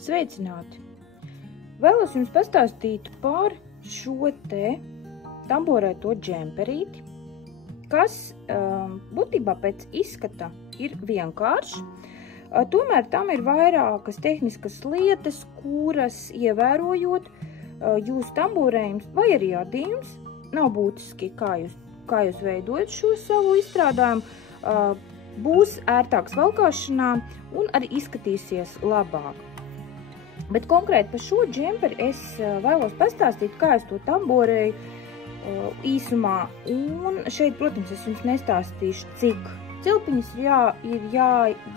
Sveicināti! Vēlos jums pastāstīt par šo te tamborēto džemperīti, kas būtībā pēc izskata ir vienkāršs. Tomēr tam ir vairākas tehniskas lietas, kuras ievērojot jūsu tamborējums vai arī adījums, nav būtiski, kā jūs veidojat šo savu izstrādājumu, būs ērtāks valkāšanā un arī izskatīsies labāk. Bet konkrēti par šo džemperi es vēlos pastāstīt, kā es to tamborēju īsumā. Un šeit, protams, es jums nestāstīšu, cik cilpiņas ir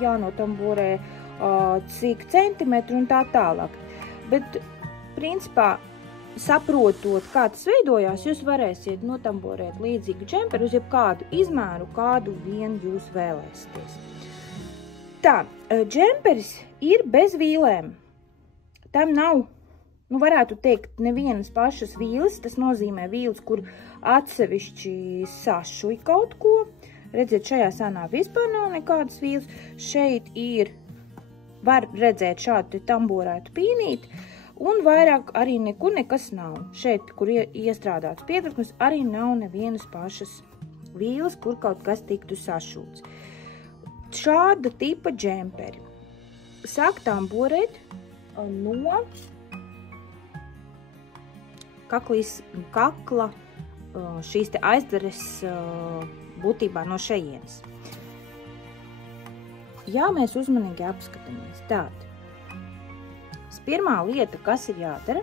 jānotamborē, cik centimetru un tā tālāk. Bet, principā, saprotot, kā tas veidojās, jūs varēsiet notamborēt līdzīgu džemperi uz jebkādu izmēru, kādu vien jūs vēlēsieties. Tā, džemperis ir bez vīlēm. Tam nav, varētu teikt, nevienas pašas vīles. Tas nozīmē vīles, kur atsevišķi sašuj kaut ko. Redziet, šajā sanā vispār nav nekādas vīles. Šeit var redzēt šādu tamborētu pīnīti. Un vairāk arī nekur nekas nav. Šeit, kur iestrādāts pietrukums, arī nav nevienas pašas vīles, kur kaut kas tiktu sašūts. Šāda tipa džemperi sāk tamborēt no kakla šīs te aizdares būtībā no šejienes. Jā, mēs uzmanīgi apskatāmies. Tātad, pirmā lieta, kas ir jādara,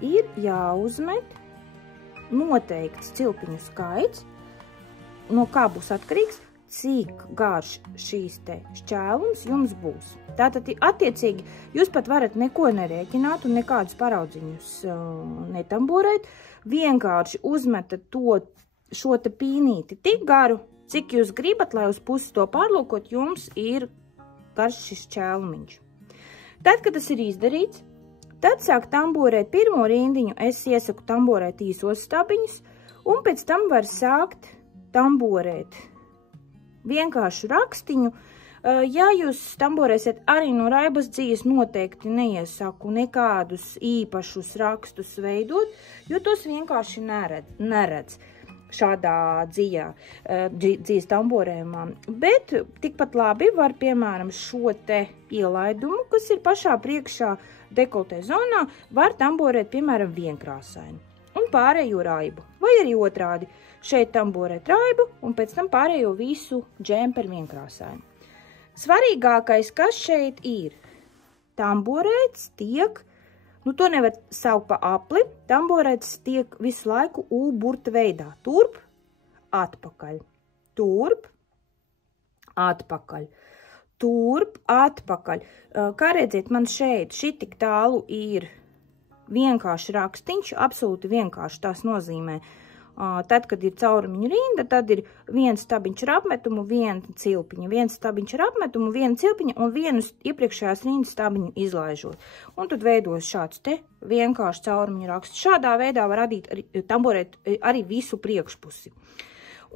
ir jāuzmet noteikts cilpiņu skaits, no kā būs atkarīgs, cik garš šīs te šķēlums jums būs. Tātad, attiecīgi, jūs pat varat neko nerēķināt un nekādus paraudziņus netamborēt, vienkārši uzmetat šo te pīnīti tik garu, cik jūs gribat, lai uz pusi to pārlūkot, jums ir garš šis šķēlumiņš. Tad, kad tas ir izdarīts, tad sāk tamborēt pirmo rindiņu, es iesaku tamborēt īsos stabiņus, un pēc tam var sākt tamborēt vienkāršu rakstiņu. Ja jūs tamborēsiet arī no raibas dzijas, noteikti neiesaku nekādus īpašus rakstus veidot, jo tos vienkārši neredz šādā dzijas tamborējumā. Bet tikpat labi var, piemēram, šo te ielaidumu, kas ir pašā priekšā dekoltē zonā, var tamborēt, piemēram, vienkrāsaini. Un pārējo raibu, vai arī otrādi. Šeit tamborēt raibu un pēc tam pārējo visu džemperi vienkrāsaini. Svarīgākais, kas šeit ir, tamborēts tiek, to nevar saukt pa apli, tamborēts tiek visu laiku U burta veidā. Turp, atpakaļ, turp, atpakaļ, turp, atpakaļ. Kā redziet, man šeit šitik tālu ir vienkārši rakstiņš, absolūti vienkārši. Tas nozīmē, tad, kad ir caurumiņu rinda, tad ir viens stabiņš ar apmetumu, viena cilpiņa, viens stabiņš ar apmetumu, viena cilpiņa un vienu iepriekšējās rindas stabiņu izlaižot. Un tad veidos šāds te vienkārši caurumiņu raksts. Šādā veidā var tamborēt arī visu priekšpusi.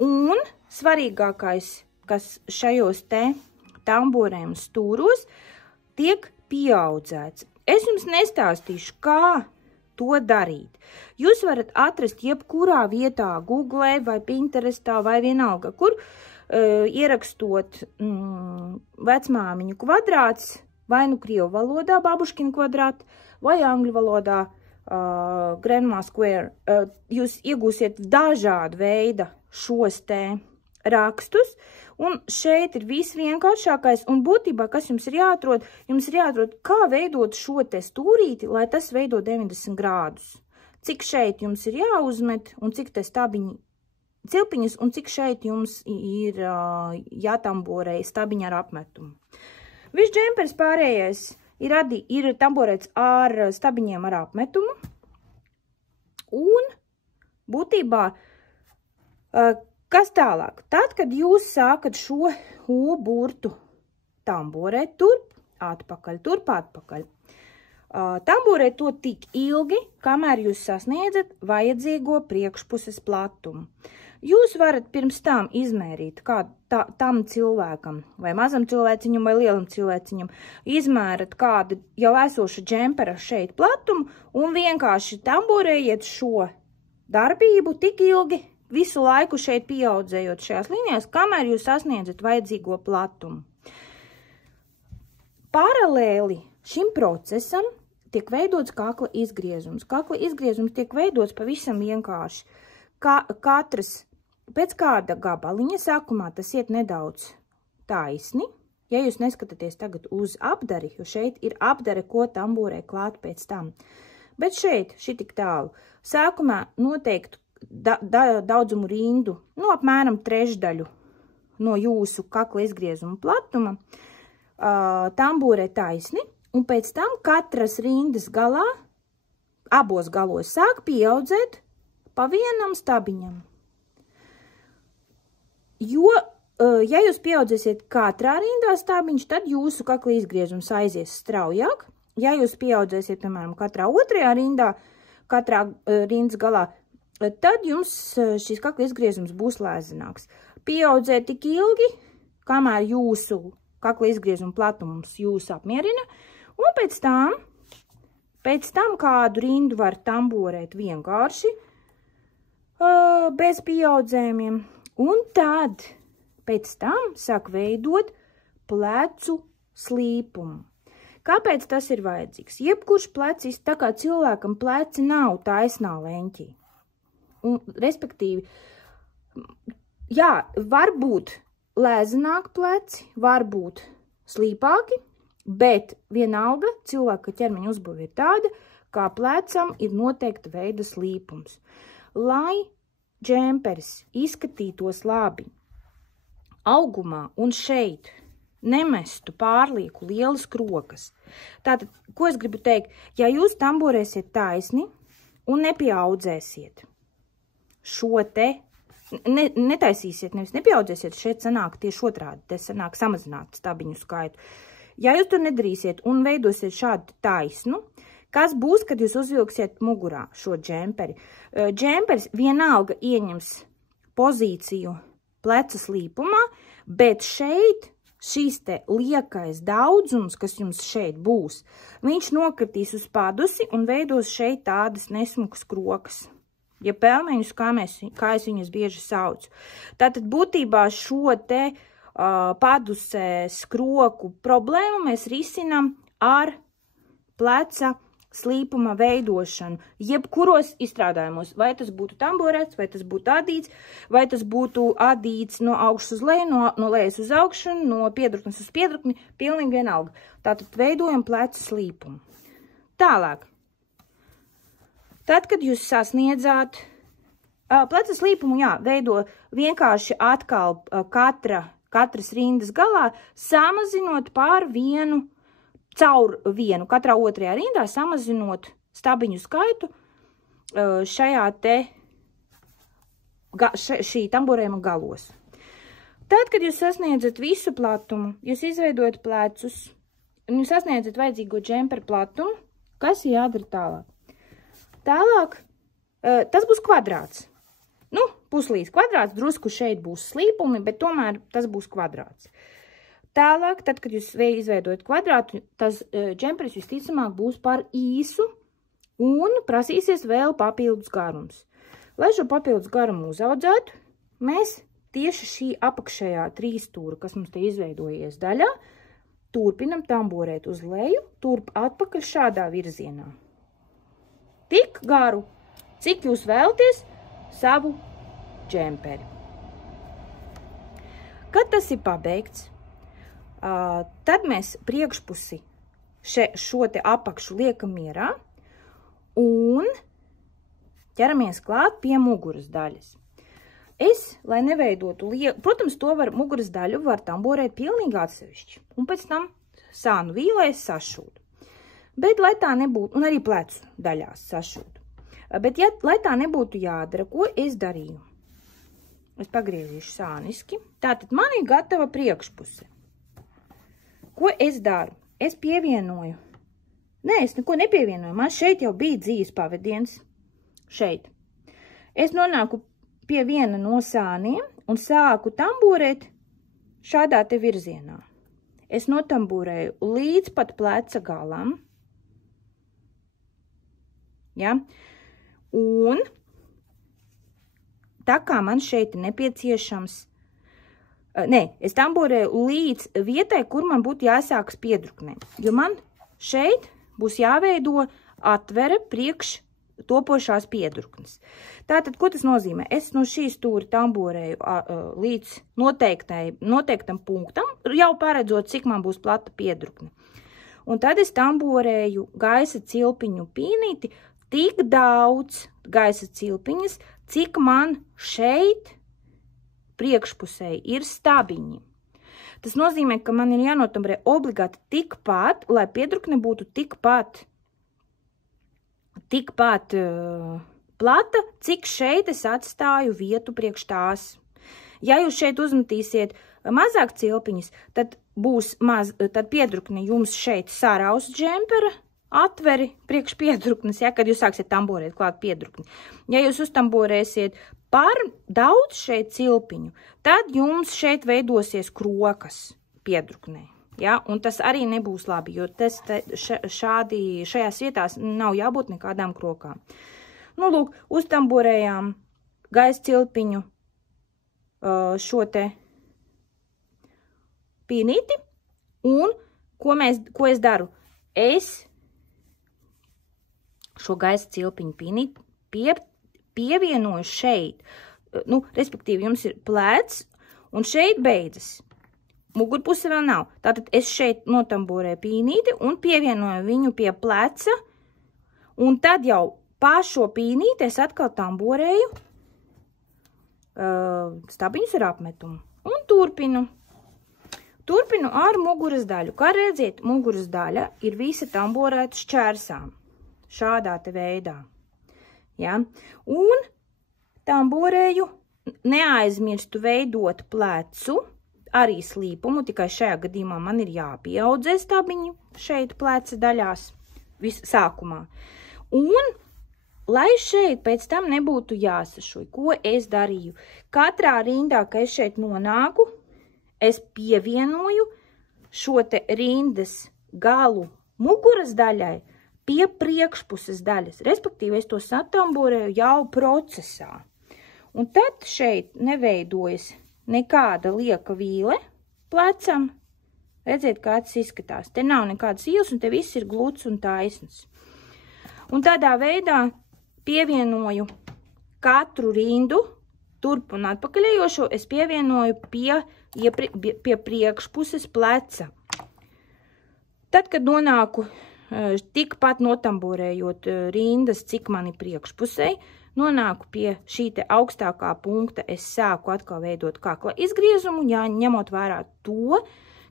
Un svarīgākais, kas šajos te tamborējumu stūros, tiek pieaudzēts. Es jums nestāstīšu, kā to darīt. Jūs varat atrast jebkurā vietā, Google vai Pinterestā vai vienalga, kur ierakstot vecmāmiņu kvadrāts, vai krievu valodā babuškina kvadrāti, vai angļu valodā grandma square. Jūs iegūsiet dažādu veidu šos te rakstus, un šeit ir visvienkāršākais, un būtībā, kas jums ir jāatrod, kā veidot šo te stūrīti, lai tas veido 90 grādus. Cik šeit jums ir jāuzmet, un cik te stabiņi cilpiņas, un cik šeit jums ir jātamborē stabiņa ar apmetumu. Viss džemperis pārējais ir tamborēts ar stabiņiem ar apmetumu, un būtībā, kas tālāk? Tad, kad jūs sākat šo U burtu tamborēt turp, atpakaļ, turp, atpakaļ. Tamborēt to tik ilgi, kamēr jūs sasniedzat vajadzīgo priekšpuses platumu. Jūs varat pirms tam izmērīt, kā tam cilvēkam, vai mazam cilvēciņam, vai lielam cilvēciņam, izmērat kādu jau esošu džempera šeit platumu un vienkārši tamborējiet šo darbību tik ilgi, visu laiku šeit pieaudzējot šajās līnijās, kamēr jūs sasniedzat vajadzīgo platumu. Paralēli šim procesam tiek veidots kakla izgriezums. Kakla izgriezums tiek veidots pavisam vienkārši. Katrs pēc kāda gabaliņa sākumā tas iet nedaudz taisni. Ja jūs neskatāties tagad uz apdari, jo šeit ir apdare, ko tamborē klāt pēc tam. Bet šeit, šitik tālu, sākumā noteikti daudzumu rindu, apmēram trešdaļu no jūsu kakla izgriezuma platuma, tamborē taisni. Un pēc tam katras rindas galā, abos galos sāk pieaudzēt pa vienam stabiņam. Jo, ja jūs pieaudzēsiet katrā rindā stabiņš, tad jūsu kakla izgriezums aizies straujāk. Ja jūs pieaudzēsiet, piemēram, katrā otrajā rindā, katrā rindas galā, tad jums šis kakla izgriezums būs lēzināks. Pieaudzēt tik ilgi, kamēr jūsu kakla izgriezuma platums jūs apmierina, un pēc tam kādu rindu var tamborēt vienkārši, bez pieaudzējumiem. Un tad pēc tam sāk veidot plecu slīpumu. Kāpēc tas ir vajadzīgs? Jebkurš plecis, tā kā cilvēkam pleci nav taisnā leņķī. Un, respektīvi, jā, var būt lēzināk pleci, var būt slīpāki, bet vienalga cilvēka ķermeņa uzbūve ir tāda, kā plecam ir noteikta veida slīpums. Lai džemperis izskatītos labi augumā un šeit nemestu pārlieku lielas krokas. Tātad, ko es gribu teikt? Ja jūs tamborēsiet taisni un nepieaudzēsiet šo te, netaisīsiet, nevis nepieaudzēsiet, šeit sanāk tieši otrādi, te sanāk samazināt stabiņu skaitu. Ja jūs to nedarīsiet un veidosiet šādu taisnu, kas būs, kad jūs uzvilksiet mugurā šo džemperi? Džemperis vienalga ieņems pozīciju pleca slīpumā, bet šeit šīs te liekais daudzums, kas jums šeit būs, viņš nokritīs uz padusi un veidos šeit tādas nesmukas krokas. Ja pelmeņus, kā es viņus bieži saucu. Tātad būtībā šo te padusēs kroku problēmu mēs risinam ar pleca slīpuma veidošanu, jebkuros izstrādājumos, vai tas būtu tamborēts, vai tas būtu adīts, vai tas būtu adīts no augšas uz leju, no lejas uz augšu, no piedruknes uz piedrukni, pilnīgi vienalga. Tātad veidojam pleca slīpumu. Tālāk. Tad, kad jūs sasniedzāt pleca slīpumu, jā, veido vienkārši atkal katras rindas galā, samazinot pār vienu, caur vienu, katrā otrajā rindā, samazinot stabiņu skaitu šajā te, šī tamborējuma galos. Tad, kad jūs sasniedzat visu platumu, jūs izveidojat plecus, un jūs sasniedzat vajadzīgo džemperu platumu, kas jādara tālāk? Tālāk, tas būs kvadrāts. Nu, puslīdz kvadrāts, drusku šeit būs slīpumi, bet tomēr tas būs kvadrāts. Tālāk, tad, kad jūs izveidojat kvadrātu, tas džemperis visticamāk būs par īsu un prasīsies vēl papildus garums. Lai šo papildus garumu uzaudzētu, mēs tieši šī apakšējā trīsstūra, kas mums te izveidojies daļā, turpinam tamborēt uz leju, turp atpakaļ šādā virzienā. Tik garu, cik jūs vēlaties savu džemperi. Kad tas ir pabeigts, tad mēs priekšpusi šo te apakšu liekam mierā un ķeramies klāt pie muguras daļas. Lai neveidotu protams, to muguras daļu var tamborēt pilnīgi atsevišķi un pēc tam sānu vīlēs sašūt. Bet, lai tā nebūtu, un arī plecu daļās sašūt. Bet, lai tā nebūtu jādara, ko es darīju? Es pagriezīšu sāniski. Tātad man ir gatava priekšpuse. Ko es daru? Es pievienoju. Nē, es neko nepievienoju. Man šeit jau bija dzīves pavadiens. Šeit. Es nonāku pie viena no sāniem un sāku tamborēt šādā te virzienā. Es notamborēju līdz pat pleca galam. Ja? Un tā kā man šeit ir nepieciešams, es tamborēju līdz vietai, kur man būtu jāsākas piedruknēm, jo man šeit būs jāveido atvere priekš topošās piedruknes. Tātad, ko tas nozīmē? Es no šīs stūra tamborēju līdz noteiktam punktam, jau paredzot, cik man būs plata piedrukne. Un tad es tamborēju gaisa cilpiņu pīnīti tik daudz gaisa cilpiņas, cik man šeit priekšpusē ir stabiņi. Tas nozīmē, ka man ir jānotamborē obligāti tikpat, lai piedrukne būtu tikpat plata, cik šeit es atstāju vietu priekš tās. Ja jūs šeit uzmetīsiet mazāk cilpiņas, tad tad piedrukne jums šeit saraus džempera atveri priekš piedruknes, ja, kad jūs sāksiet tamborēt klāt piedrukni. Ja jūs uztamborēsiet par daudz šeit cilpiņu, tad jums šeit veidosies krokas piedruknē. Ja, un tas arī nebūs labi, jo šajās vietās nav jābūt nekādām krokām. Nu, lūk, uztamborējām gaisa cilpiņu šo te pīnīti, un ko es daru? Es šo gaisa cilpiņu pīnīti pievienoju šeit. Nu, respektīvi, jums ir plecs, un šeit beidzas. Mugurpuse vēl nav. Tātad es šeit notamborēju pīnīti un pievienoju viņu pie pleca. Un tad jau pa šo pīnīti es atkal tamborēju stabiņus ar apmetumu. Un turpinu. Turpinu ar muguras daļu. Kā redziet, muguras daļa ir visa tamborēta šķērsām. Šādā te veidā. Ja? Un tamborēju, neaizmirstu veidot plecu, arī slīpumu, tikai šajā gadījumā man ir jāpieaudzē stabiņi šeit pleca daļās sākumā. Un, lai šeit pēc tam nebūtu jāsašuj, ko es darīju? Katrā rindā, ka es šeit nonāku, es pievienoju šo te rindas galu muguras daļai pie priekšpuses daļas. Respektīvi, es to satamborēju jau procesā. Un tad šeit neveidojas nekāda lieka vīle plecam. Redziet, kā tas izskatās. Te nav nekādas ielas, un te viss ir gluds un taisns. Un tādā veidā pievienoju katru rindu, turp un atpakaļējošo, es pievienoju pie priekšpuses pleca. Tad, kad nonāku tikpat notamborējot rindas, cik man ir priekšpusei, nonāku pie šī te augstākā punkta, es sāku atkal veidot kakla izgriezumu, ņemot vērā to,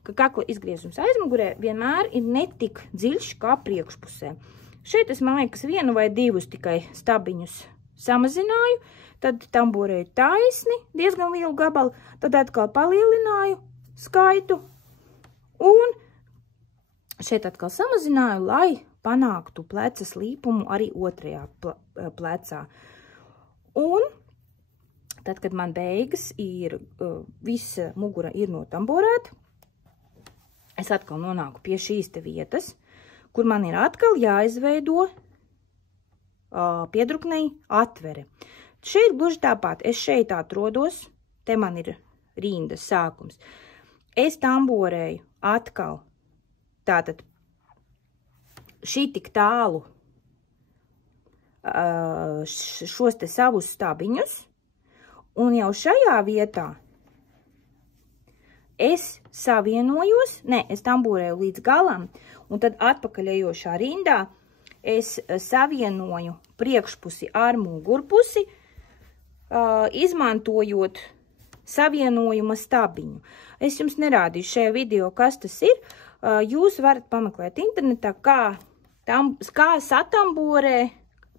ka kakla izgriezums aizmugurē vienmēr ir netik dziļš kā priekšpusē. Šeit es, man liekas, vienu vai divus tikai stabiņus samazināju, tad tamborēju taisni, diezgan lielu gabalu, tad atkal palielināju skaitu un šeit atkal samazināju, lai panāktu pleca slīpumu arī otrajā plecā. Un tad, kad man beigas ir, visa mugura ir notamborēta, es atkal nonāku pie šīs te vietas, kur man ir atkal jāizveido piedruknei atvere. Šeit gluži tāpat, es šeit atrodos, te man ir rindas sākums. Es tamborēju atkal, tātad šī tik tālu šos te savus stabiņus, un jau šajā vietā es savienojos, es tamborēju līdz galam, un tad atpakaļējošā rindā es savienoju priekšpusi ar mugurpusi, izmantojot savienojuma stabiņu. Es jums nerādīšu šajā video, kas tas ir. Jūs varat pameklēt internetā, kā satamborē,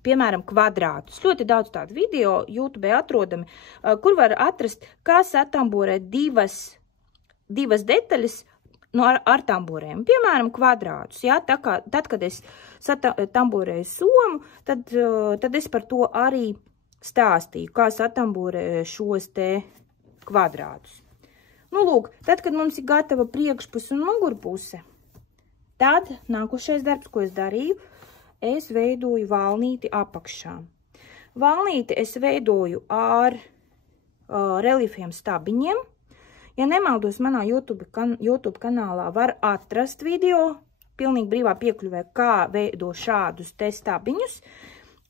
piemēram, kvadrātus. Ļoti daudz tādu video YouTube atrodami, kur var atrast, kā satamborē divas detaļas ar tamborēm. Piemēram, kvadrātus. Ja? Tad, kad es tamborēju somu, tad es par to arī stāstīju, kā satamborē šos te kvadrātus. Nu, lūk, tad, kad mums ir gatava priekšpuse un mugurpuse, tad nākošais darbs, ko es darīju, es veidoju valnīti apakšā. Valnīti es veidoju ar reliefiem stabiņiem. Ja nemaldos, manā YouTube kanālā var atrast video, pilnīgi brīvā piekļuvē, kā veido šādus te stabiņus.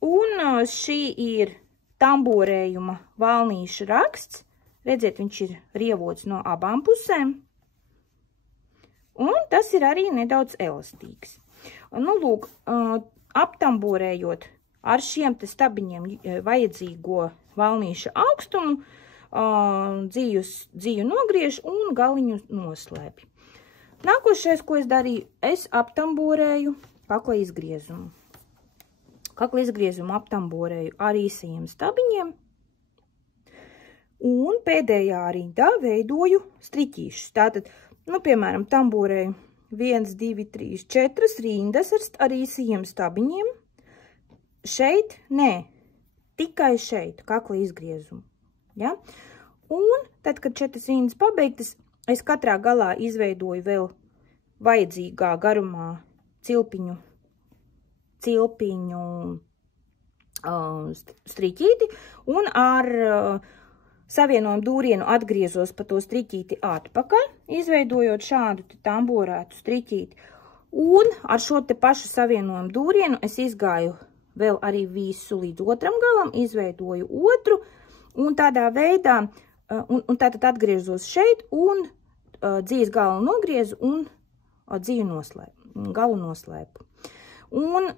Un šī ir tamborējuma valnīša raksts. Redziet, viņš ir rievots no abām pusēm. Un tas ir arī nedaudz elastīgs. Nu, lūk, aptamborējot ar šiem te stabiņiem vajadzīgo valnīša augstumu, dzīju nogriež un galiņu noslēpju. Nākošais, ko es darīju, es aptamborēju kakla izgriezumu. Kakla izgriezumu aptamborēju ar īsajiem stabiņiem. Un pēdējā rindā veidoju striķīšus. Tātad, nu, piemēram, tamborēju 1, 2, 3, 4 rindas ar īsajiem stabiņiem. Šeit, nē, tikai šeit, kakla izgriezumu. Ja? Un tad, kad 4 rindas pabeigtas, es katrā galā izveidoju vēl vajadzīgā garumā cilpiņu striķīti un ar savienojumu dūrienu atgriezos pa to striķīti atpakaļ, izveidojot šādu tamborētu striķīti. Un ar šo te pašu savienojumu dūrienu es izgāju vēl arī visu līdz otram galam, izveidoju otru, un tādā veidā, un tātad atgriezos šeit, un dzīves galu nogriezu, un dzīvu galu noslēpu. Un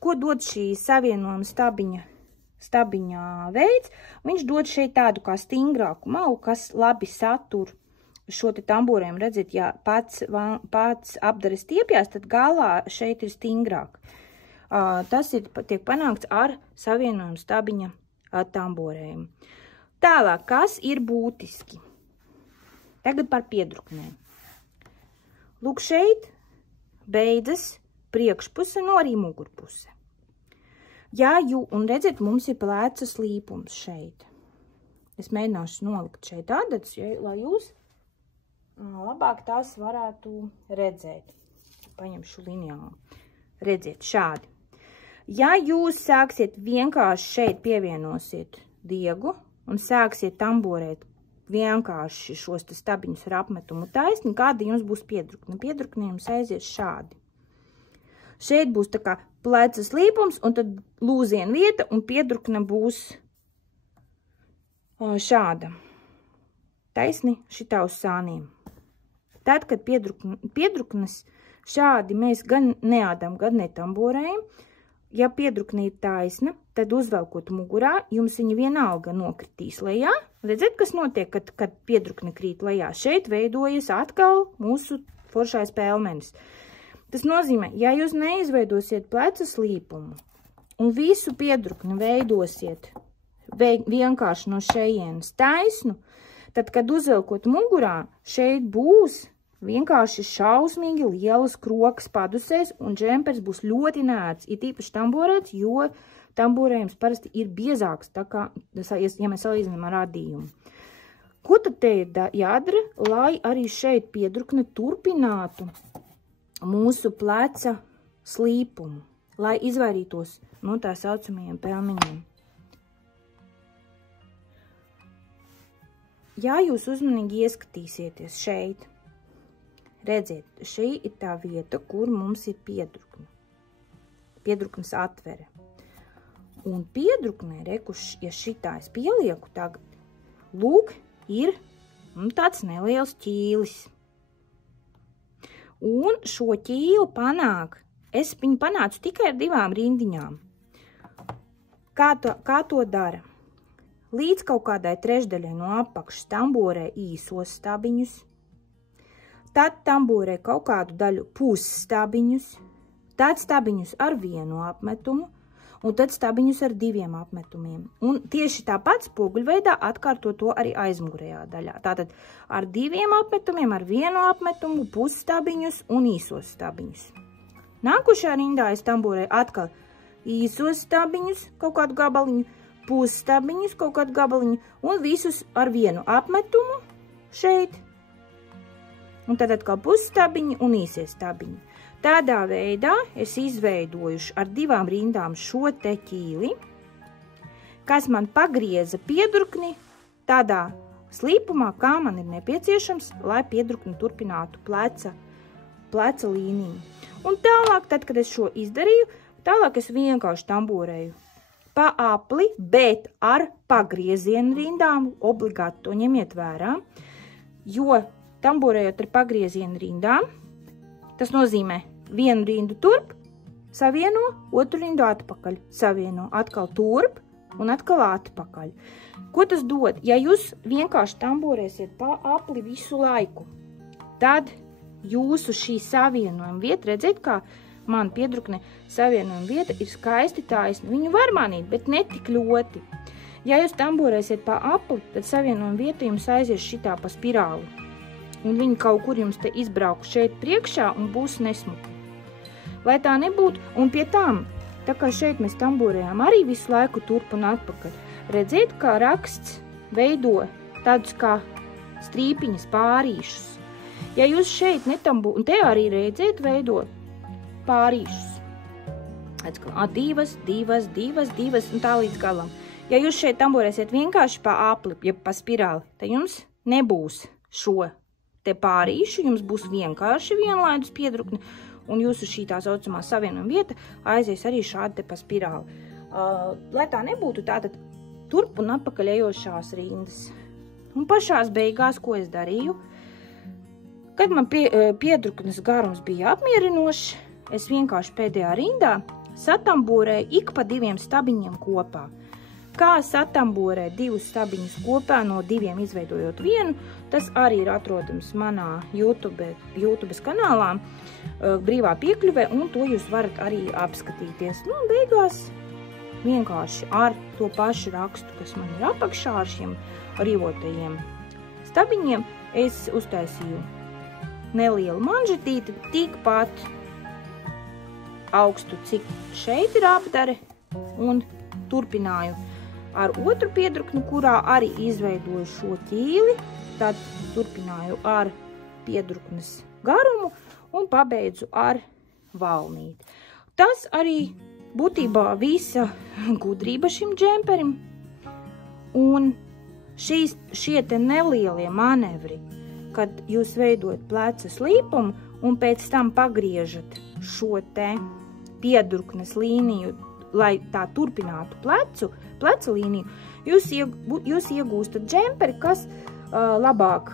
ko dod šī savienojuma stabiņā veids? Viņš dod šeit tādu kā stingrāku malu, kas labi satur šo te tamborējumu. Redziet, ja pats apdares stiepjās, tad galā šeit ir stingrāk. Tas tiek panākts ar savienojumu stabiņa tamborējumu. Tālāk, kas ir būtiski? Tagad par piedruknēm. Lūk, šeit beidzas priekšpuse, no arī mugurpuse. Jā, un redziet, mums ir pleca slīpums šeit. Es mēģināšu nolikt šeit adatus, lai jūs labāk tās varētu redzēt. Paņemšu lineālu. Redziet, šādi. Ja jūs sāksiet vienkārši šeit pievienosiet diegu un sāksiet tamborēt vienkārši šos stabiņus ar apmetumu taisni, kāda jums būs piedrukne? Piedrukne jums aizies šādi. Šeit būs tā kā pleca slīpums, un tad lūziena vieta, un piedrukne būs šāda. Taisni šitā uz sāniem. Tad, kad piedruknes šādi mēs gan neādam, gan netamborējam, ja piedrukne ir taisna, tad uzvelkot mugurā, jums viņa vienalga nokritīs lejā. Redzat, kas notiek, kad piedrukne krīt lejā? Šeit veidojas atkal mūsu foršais pēlmenis. Tas nozīmē, ja jūs neizveidosiet pleca slīpumu un visu piedrukni veidosiet vienkārši no šejienes taisnu, tad, kad uzvelkot mugurā, šeit būs vienkārši šausmīgi lielas krokas padusēs un džempers būs ļoti nēts, ir tīpaši tamborēts, jo tamborējums parasti ir biezāks, tā kā, ja mēs salīdzinām ar adījumu. Ko tad te ir jādara, lai arī šeit piedrukne turpinātu mūsu pleca slīpumu, lai izvairītos no tā saucamajiem pelmeņiem? Ja jūs uzmanīgi ieskatīsieties šeit, redziet, šī ir tā vieta, kur mums ir piedrukne. Piedruknes atvere. Un piedruknē, ja šitā es pielieku tagad, lūk, ir tāds neliels ķīlis. Un šo ķīlu es viņu panācu tikai ar 2 rindiņām. Kā to dara? Līdz kaut kādai trešdaļai no apakšas tamborē īsos stabiņus, tad tamborē kaut kādu daļu pusstabiņus, tad stabiņus ar 1 apmetumu, un tad stabiņus ar 2 apmetumiem. Un tieši tāpat spoguļveidā atkārto to arī aizmugurējā daļā. Tātad ar 2 apmetumiem, ar 1 apmetumu, pusstabiņus un īsos stabiņus. Nākošajā rindā es tamborēju atkal īsos stabiņus, kaut kādu gabaliņu, pusstabiņus, kaut kādu gabaliņu, un visus ar vienu apmetumu šeit. Un tad atkal pusstabiņi un īsie stabiņi. Tādā veidā es izveidojuši ar 2 rindām šo te ķīli, kas man pagrieza piedurkni tādā slīpumā, kā man ir nepieciešams, lai piedurkni turpinātu pleca līniju. Un tālāk, tad, kad es šo izdarīju, tālāk es vienkārši tamborēju pa apli, bet ar pagriezienu rindām, obligāti to ņemiet vērā, jo tamborējot ar pagriezienu rindām, tas nozīmē vienu rindu turp, savieno, otru rindu atpakaļ, savieno, atkal turp un atkal atpakaļ. Ko tas dod? Ja jūs vienkārši tamborēsiet pa apli visu laiku, tad jūsu šī savienojuma vieta, redziet, kā man piedrukne savienojuma vieta ir skaisti taisna. Viņu var manīt, bet ne tik ļoti. Ja jūs tamborēsiet pa apli, tad savienojuma vieta jums aizies šitā pa spirāli. Un viņi kaut kur jums te izbrauks šeit priekšā un būs nesmuki. Lai tā nebūtu, un pie tām, tā kā šeit mēs tamborējām arī visu laiku turp un atpakaļ, redziet, kā raksts veido tādus kā strīpiņas pārīšus. Ja jūs šeit netambū, un te arī redziet veido pārīšus. Divas, un tā līdz galam. Ja jūs šeit tamborēsiet vienkārši pa apli, ja pa spirāli, tad jums nebūs šo te pārīšu, jums būs vienkārši vienlaidus piedrukni, un jūsu šī tā saucamā savienojuma vieta aizies arī šādi te pa spirāli. Lai tā nebūtu, tātad turp un atpakaļ ejošās rindas. Un pašās beigās, ko es darīju, kad man piedruknes garums bija apmierinošs, es vienkārši pēdējā rindā satamborēju ik pa 2 stabiņiem kopā. Kā satamborēt 2 stabiņus kopā no 2 izveidojot vienu, tas arī ir atrodams manā YouTube kanālā brīvā piekļuvē, un to jūs varat arī apskatīties. Nu, beigās vienkārši ar to pašu rakstu, kas man ir apakšā ar šiem rivotajiem stabiņiem, es uztaisīju nelielu manžetīti, tikpat augstu, cik šeit ir apdare, un turpināju ar otru piedrukni, kurā arī izveidoju šo ķīli, tad turpināju ar piedruknes garumu un pabeidzu ar valnīti. Tas arī būtībā visa gudrība šim džemperim, un šie te nelielie manevri, kad jūs veidojat pleca slīpumu un pēc tam pagriežat šo te piedruknes līniju, lai tā turpinātu pleca līniju, jūs iegūstat džemperi, kas labāk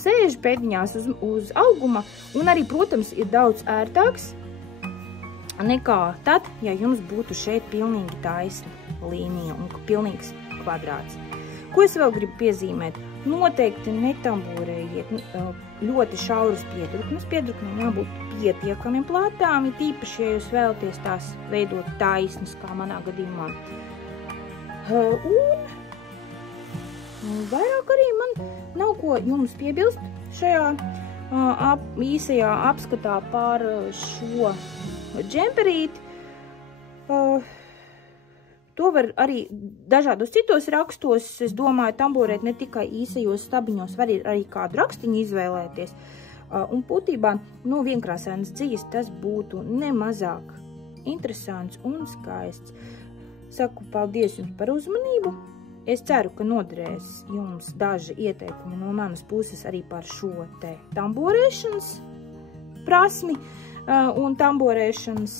sēž pēdiņās uz auguma, un arī, protams, ir daudz ērtāks nekā tad, ja jums būtu šeit pilnīgi taisna līnija un pilnīgs kvadrāts. Ko es vēl gribu piezīmēt? Noteikti netamborējiet ļoti šauras piedruknes. Piedruknēm jābūt pietiekami platām, tīpaši, ja jūs vēlaties tās veidot taisnas, kā manā gadījumā. Un vairāk arī man nav ko jums piebilst šajā īsajā apskatā par šo džemperīti. To var arī dažādos citos rakstos, es domāju, tamborēt ne tikai īsajos stabiņos, var arī kādu rakstiņu izvēlēties. Un būtībā no vienkrāsainas dzijas tas būtu nemazāk interesants un skaists. Saku paldies jums par uzmanību. Es ceru, ka noderēs jums daži ieteikumi no manas puses arī par šo te tamborēšanas prasmi un tamborēšanas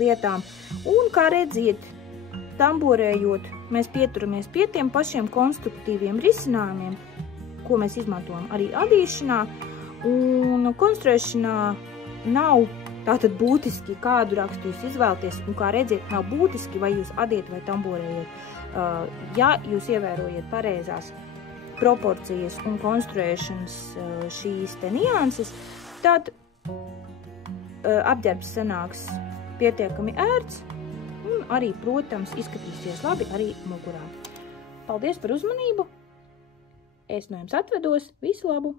lietām. Un kā redziet, tamborējot, mēs pieturamies pie tiem pašiem konstruktīviem risinājumiem, ko mēs izmantojam arī adīšanā, un konstruēšanā nav tātad būtiski, kādu rakstu jūs izvēlaties, un kā redziet, nav būtiski, vai jūs adiet vai tamborējat. Ja jūs ievērojat pareizās proporcijas un konstruēšanas šīs te nianses, tad apģērbs sanāks pietiekami ērts un arī, protams, izskatīsies labi arī mugurā. Paldies par uzmanību! Es no jums atvedos. Visu labu!